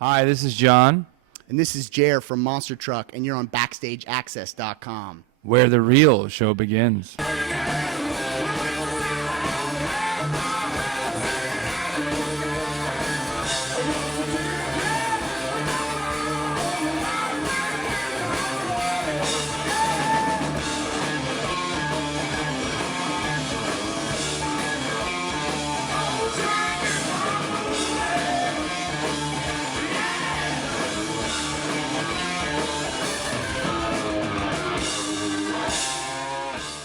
Hi, this is John, And this is Jer from Monster Truck, and you're on BackstageAxxess.com. where the real show begins.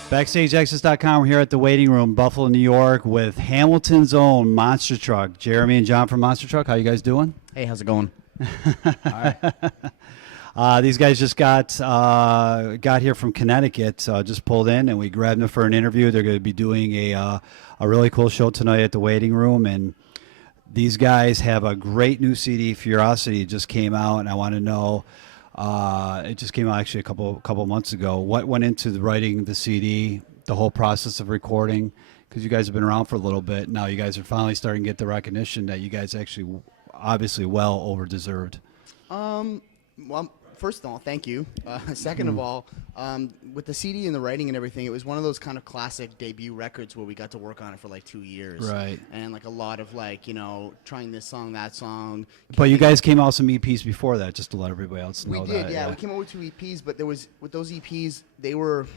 BackstageAxxess.com. We're here at the waiting room, Buffalo, New York, with Hamilton's own Monster Truck. Jeremy and John from Monster Truck. How you guys doing? Hey, how's it going? These guys just got here from Connecticut. Just pulled in, and we grabbed them for an interview. They're going to be doing a really cool show tonight at the waiting room, and these guys have a great new CD. Furosity it just came out, and I want to know. It just came out actually a couple months ago. What went into the writing the CD, the whole process of recording? Because you guys have been around for a little bit now. You guys are finally starting to get the recognition that you guys actually, obviously, well over deserved. Well, first of all, thank you. Second of all, with the CD and the writing and everything, it was one of those kind of classic debut records where we got to work on it for like 2 years. Right. And like a lot of like, trying this song, that song. But you guys came out with some EPs before that, just to let everybody else know We that. did, yeah. We came out with 2 EPs, but there was, with those EPs, they were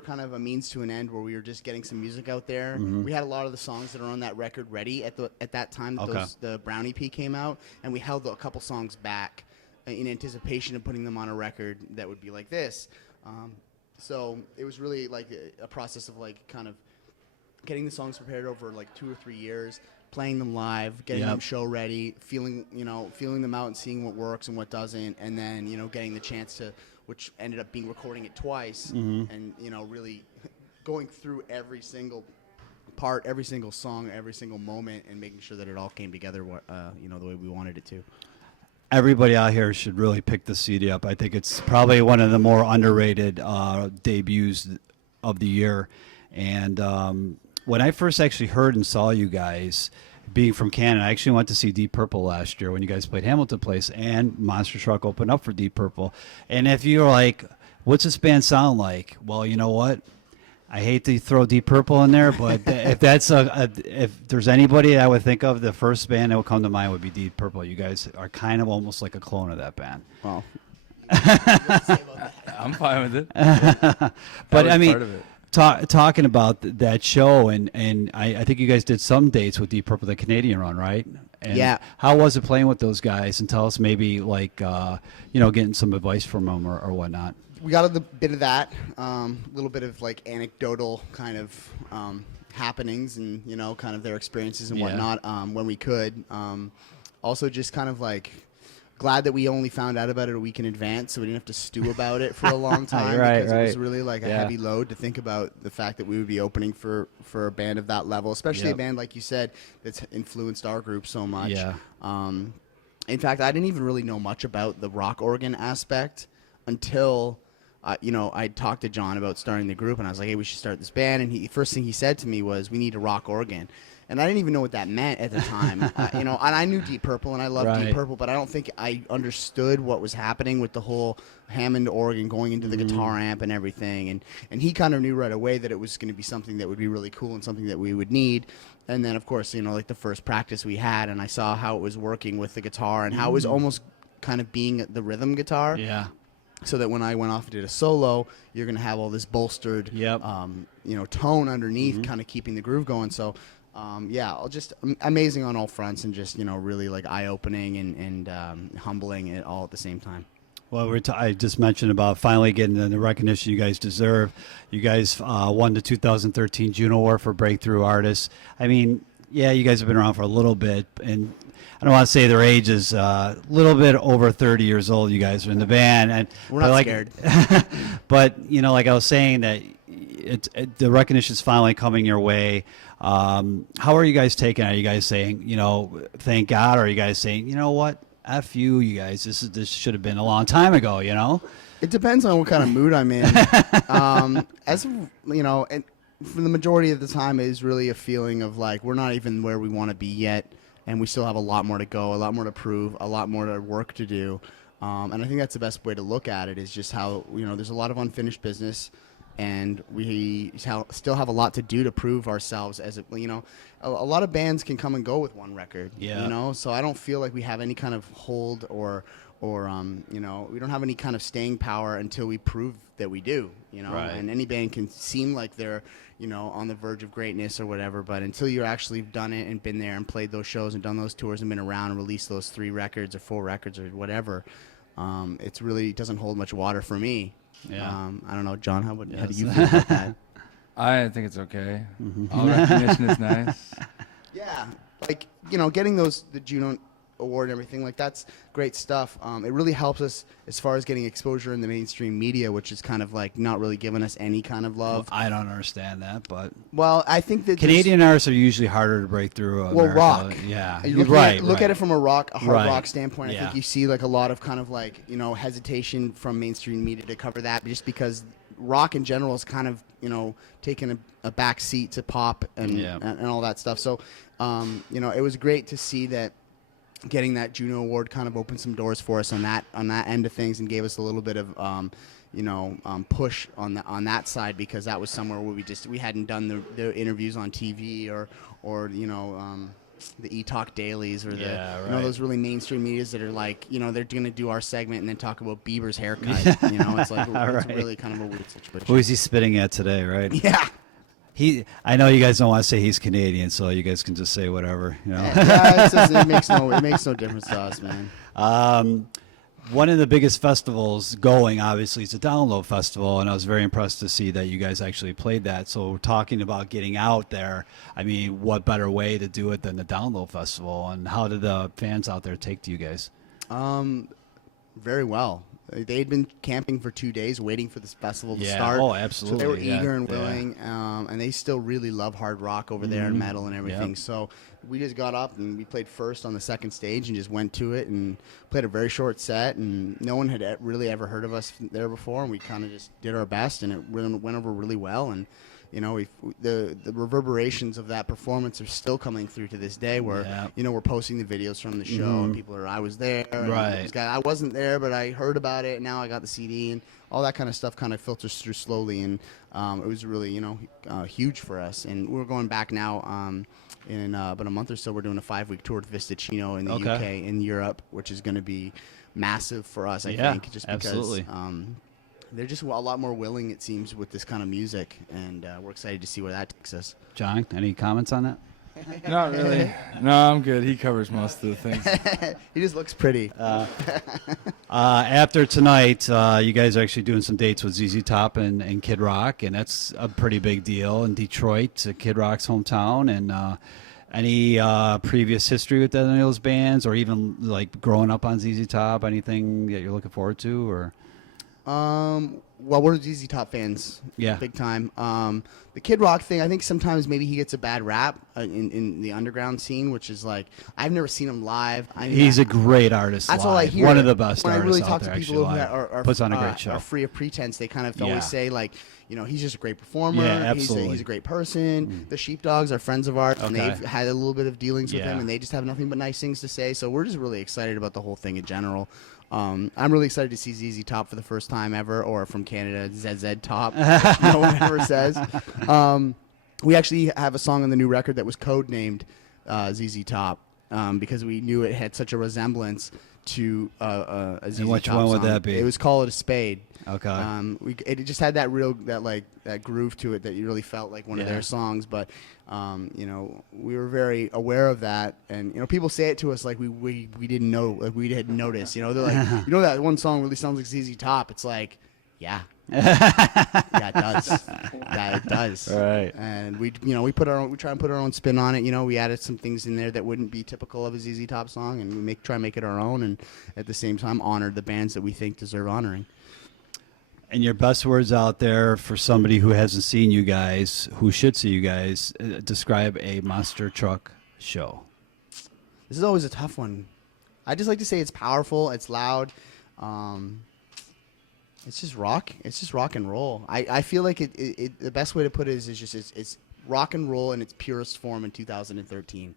kind of a means to an end where we were just getting some music out there. Mm-hmm. We had a lot of the songs that are on that record ready at that time that the Brown EP came out, and we held a couple songs back in anticipation of putting them on a record that would be like this. So it was really like a process of like kind of getting the songs prepared over like 2 or 3 years, playing them live, getting them show ready, feeling them out and seeing what works and what doesn't, and then getting the chance to, which ended up being recording it twice, and really going through every single part, every single song, every single moment, and making sure that it all came together the way we wanted it to. Everybody out here should really pick the CD up. I think it's probably one of the more underrated debuts of the year. And when I first actually heard and saw you guys, being from Canada, I actually went to see Deep Purple last year when you guys played Hamilton Place, and Monster Truck opened up for Deep Purple. And if you're like, what's this band sound like? Well, you know what? I hate to throw Deep Purple in there, but if there's anybody I would think of, the first band that would come to mind would be Deep Purple. You guys are kind of almost like a clone of that band. Well, I'm fine with it. But I mean, part of it. Talking about that show, and I think you guys did some dates with Deep Purple, the Canadian run, right? And yeah. How was it playing with those guys? And tell us maybe like getting some advice from them or whatnot. We got a bit of that, a little bit of like anecdotal kind of happenings and kind of their experiences and whatnot when we could. Also, just kind of like glad that we only found out about it a week in advance, so we didn't have to stew about it for a long time. Because it was really like a heavy load to think about the fact that we would be opening for a band of that level, especially a band like you said that's influenced our group so much. Yeah. In fact, I didn't even really know much about the rock organ aspect until. I talked to John about starting the group, and I was like, hey, we should start this band. And first thing he said to me was, we need a rock organ. And I didn't even know what that meant at the time. And I knew Deep Purple, and I loved Deep Purple, but I don't think I understood what was happening with the whole Hammond organ going into the guitar amp and everything. And he kind of knew right away that it was going to be something that would be really cool and something that we would need. And then, of course, like the first practice we had, and I saw how it was working with the guitar and how it was almost kind of being the rhythm guitar. Yeah. So that when I went off and did a solo, you're going to have all this bolstered, tone underneath, kind of keeping the groove going. So, just amazing on all fronts, and just really like eye-opening and humbling it all at the same time. Well, I just mentioned about finally getting the recognition you guys deserve. You guys won the 2013 Juno Award for Breakthrough Artists. I mean, yeah, you guys have been around for a little bit, and I don't want to say their age is a little bit over 30 years old. You guys are in the band, and we're not scared. But like I was saying, that the recognition is finally coming your way. How are you guys taking it? Are you guys saying, thank God, or are you guys saying, you know what, F you guys, this should have been a long time ago, It depends on what kind of mood I'm in. And for the majority of the time, it is really a feeling of like we're not even where we want to be yet. and we still have a lot more to go, a lot more to prove, a lot more to work to do. And I think that's the best way to look at it, is just how, there's a lot of unfinished business, and we still have a lot to do to prove ourselves as a lot of bands can come and go with one record. So I don't feel like we have any kind of hold or we don't have any kind of staying power until we prove that we do. Right. And any band can seem like they're on the verge of greatness or whatever, but until you're actually done it and been there and played those shows and done those tours and been around and released those 3 records or 4 records or whatever, it's really doesn't hold much water for me. Yeah. I don't know, John, how do you feel about that? I think it's okay. All recognition is nice. Yeah, like getting the Juno Award and everything, like that's great stuff. It really helps us as far as getting exposure in the mainstream media, which is kind of like not really giving us any kind of love. Well, I don't understand that, but I think that Canadian artists are usually harder to break through. America. Rock. Yeah, You're look at it from a hard rock standpoint. I Yeah. think you see like a lot of kind of like hesitation from mainstream media to cover that, just because rock in general is kind of taking a back seat to pop and all that stuff. So it was great to see that getting that Juno Award kind of opened some doors for us on that end of things, and gave us a little bit of push on that side, because that was somewhere where we hadn't done the interviews on TV or the E-Talk dailies or those really mainstream medias that are like they're going to do our segment and then talk about Bieber's haircut. It's like it's really kind of a weird situation. Who is he spitting at today, right? Yeah. I know you guys don't want to say he's Canadian, so you guys can just say whatever. It makes no difference to us, man. One of the biggest festivals going, obviously, is the Download Festival, and I was very impressed to see that you guys actually played that. So we're talking about getting out there. I mean, what better way to do it than the Download Festival? And how did the fans out there take to you guys? Very well. They'd been camping for 2 days waiting for this festival to start. Oh, absolutely. So they were eager and willing, and they still really love hard rock over there and metal and everything. Yep. So we just got up and we played first on the second stage and just went to it and played a very short set, and no one had really ever heard of us there before, and we kind of just did our best, and it went over really well. And the reverberations of that performance are still coming through to this day, where we're posting the videos from the show and people are, I was there, and I wasn't there, but I heard about it, and now I got the CD, and all that kind of stuff kind of filters through slowly, and it was really huge for us. And we're going back now in about a month or so. We're doing a 5-week tour with Vistacino in the UK, in Europe, which is going to be massive for us, I think, just because they're just a lot more willing, it seems, with this kind of music, and we're excited to see where that takes us. John, any comments on that? Not really. No, I'm good. He covers most of the things. He just looks pretty. After tonight, you guys are actually doing some dates with ZZ Top and Kid Rock, and that's a pretty big deal in Detroit, Kid Rock's hometown. And any previous history with any of those bands, or even like growing up on ZZ Top? Anything that you're looking forward to, or? Well, we're ZZ Top fans, big time. The Kid Rock thing, I think sometimes maybe he gets a bad rap in the underground scene, which is like, I've never seen him live. He's a great artist. That's live. all I hear. One of the best when artists I really talk out there. to people who Actually, puts on a great show. Are free of pretense. They kind of always say like, he's just a great performer. Yeah, absolutely. He's a great person. The Sheepdogs are friends of ours, and they've had a little bit of dealings with him, and they just have nothing but nice things to say. So we're just really excited about the whole thing in general. I'm really excited to see ZZ Top for the first time ever, or from Canada, ZZ Top, which no one ever says. We actually have a song on the new record that was codenamed ZZ Top because we knew it had such a resemblance to a ZZ And which Top one song. would that be? It was Call It a Spade. Okay. It just had that groove to it that you really felt like one of their songs, but we were very aware of that, and people say it to us like we didn't know, like we didn't notice. They're like, that one song really sounds like ZZ Top. It's like, yeah, it does. Yeah, it does. Right. And we try and put our own spin on it. We added some things in there that wouldn't be typical of a ZZ Top song, and we try and make it our own, and at the same time honor the bands that we think deserve honoring. And your best words out there for somebody who hasn't seen you guys, who should see you guys, describe a monster truck show. This is always a tough one. I just like to say it's powerful, it's loud. It's just rock. It's just rock and roll. I feel like the best way to put it is it's rock and roll in its purest form in 2013.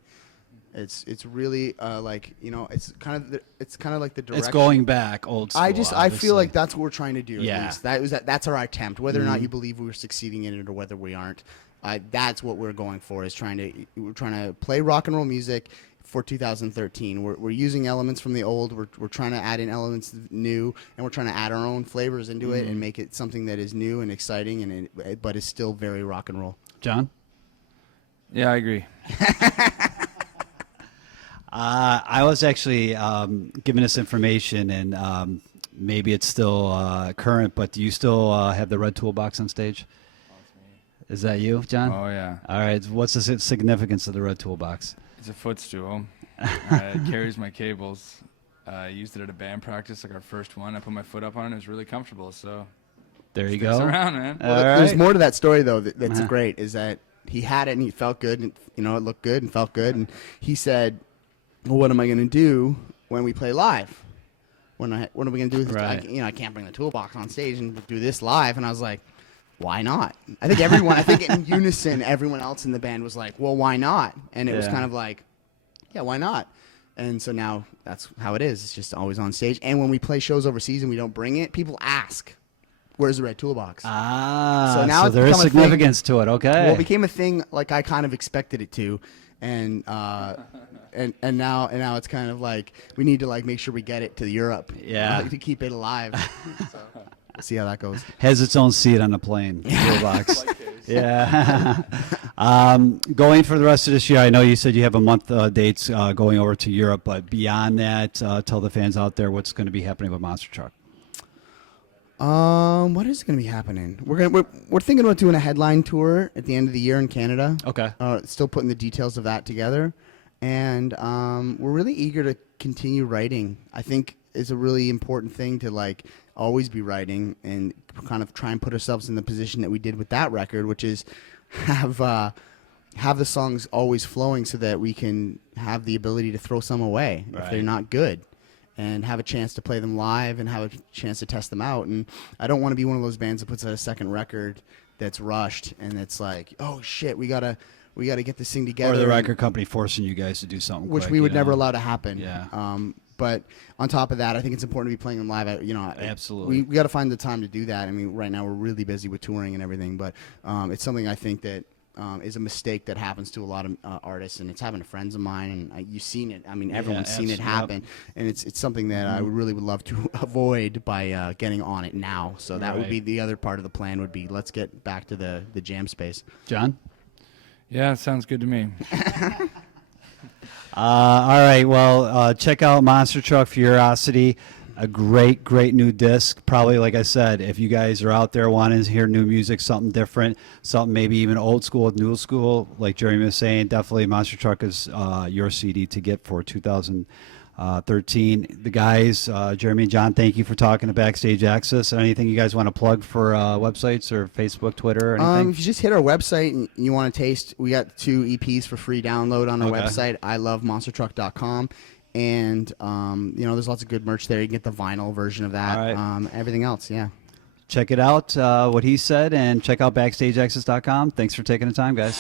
It's really like, you know, it's kind of like the direction. It's going back old school. I obviously. feel like that's what we're trying to do. Yeah. At least. That's our attempt. Whether or not you believe we're succeeding in it or whether we aren't, that's what we're going for. We're trying to play rock and roll music for 2013. We're using elements from the old. We're trying to add in elements new, and we're trying to add our own flavors into it and make it something that is new and exciting, but is still very rock and roll. John? Yeah, I agree. I was actually given this information, and maybe it's still current, but do you still have the red toolbox on stage? Is that you, John? Oh, yeah. All right. What's the significance of the red toolbox? It's a footstool. It carries my cables. I used it at a band practice, like our first one. I put my foot up on it. It was really comfortable. So there you sticks go. around, man. All right. There's more to that story, though, that's great, is that he had it and he felt good, and you know, it looked good and felt good, and he said, well, what am I going to do when we play live? What are we going to do with this? Right. I can't bring the toolbox on stage and do this live. And I was like, why not? I think in unison, everyone else in the band was like, well, why not? And it was kind of like, yeah, why not? And so now that's how it is. It's just always on stage. And when we play shows overseas and we don't bring it, people ask, where's the red toolbox? So now there is significance to it. Okay. Well, it became a thing like I kind of expected it to. And now it's kind of like we need to like make sure we get it to Europe, to keep it alive. So we'll see how that goes. Has its own seat on the plane. Toolbox. Yeah. Going for the rest of this year, I know you said you have a month dates going over to Europe, but beyond that, tell the fans out there what's going to be happening with Monster Truck. What is going to be happening? We're thinking about doing a headline tour at the end of the year in Canada. Okay. Still putting the details of that together, and we're really eager to continue writing. I think it's a really important thing to like always be writing and kind of try and put ourselves in the position that we did with that record, which is have the songs always flowing so that we can have the ability to throw some away if they're not good, and have a chance to play them live and have a chance to test them out. And I don't want to be one of those bands that puts out a second record that's rushed and it's like, oh shit, we gotta get this thing together. Or the record company forcing you guys to do something which quick, we would never allow to happen. Yeah. But on top of that, I think it's important to be playing them live. Absolutely. We got to find the time to do that. I mean, right now we're really busy with touring and everything, but it's something I think that is a mistake that happens to a lot of artists, and it's happened to friends of mine, and you've seen it. I mean, everyone's seen it happen, and it's something that I would love to avoid by getting on it now. So that would be the other part of the plan. Would be let's get back to the jam space. John? Yeah, it sounds good to me. All right. Well, check out Monster Truck Furiosity. A great new disc. Probably, like I said, if you guys are out there wanting to hear new music, something different, something maybe even old school, new school, like Jeremy was saying, definitely Monster Truck is your CD to get for 2013. The guys, Jeremy and John, thank you for talking to Backstage Access. Anything you guys want to plug for websites or Facebook, Twitter, or anything? If you just hit our website and you want to taste, we got 2 EPs for free download on our website, ilovemonstertruck.com. And, there's lots of good merch there. You can get the vinyl version of that. Right. Everything else, yeah. Check it out, what he said, and check out BackstageAxxess.com. Thanks for taking the time, guys.